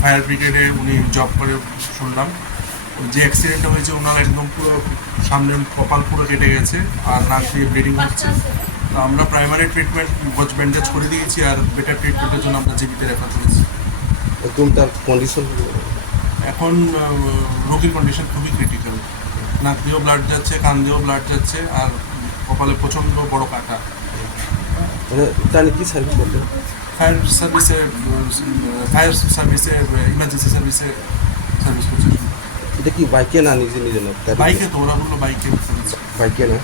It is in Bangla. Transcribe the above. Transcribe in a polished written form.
ফায়ার ব্রিগেডে উনি জব করে শুনলাম। যে অ্যাক্সিডেন্টটা হয়েছে ওনার একদম পুরো সামনের কপাল পুরো কেটে গেছে আর নাক দিয়ে ব্লিডিং হচ্ছে। তো আমরা প্রাইমারি ট্রিটমেন্ট ব্যান্ডেজ করে দিয়েছি আর বেটার ট্রিটমেন্টের জন্য আমরা জিবিতে রেফার করেছি। একদম তার কন্ডিশন এখন রোগীর কন্ডিশন খুবই ক্রিটিক্যাল, নাক দিয়েও ব্লাড যাচ্ছে, কান দিয়েও ব্লাড যাচ্ছে আর কপালে প্রচণ্ড বড় কাটা। মানে তাহলে কি সার্ভিস করতে ফায়ার সার্ভিসে ইমার্জেন্সি সার্ভিস করছে। এটা কি বাইকে না নিজে নিজে না বাইকে তো ওরা বললো বাইকে বাইকে না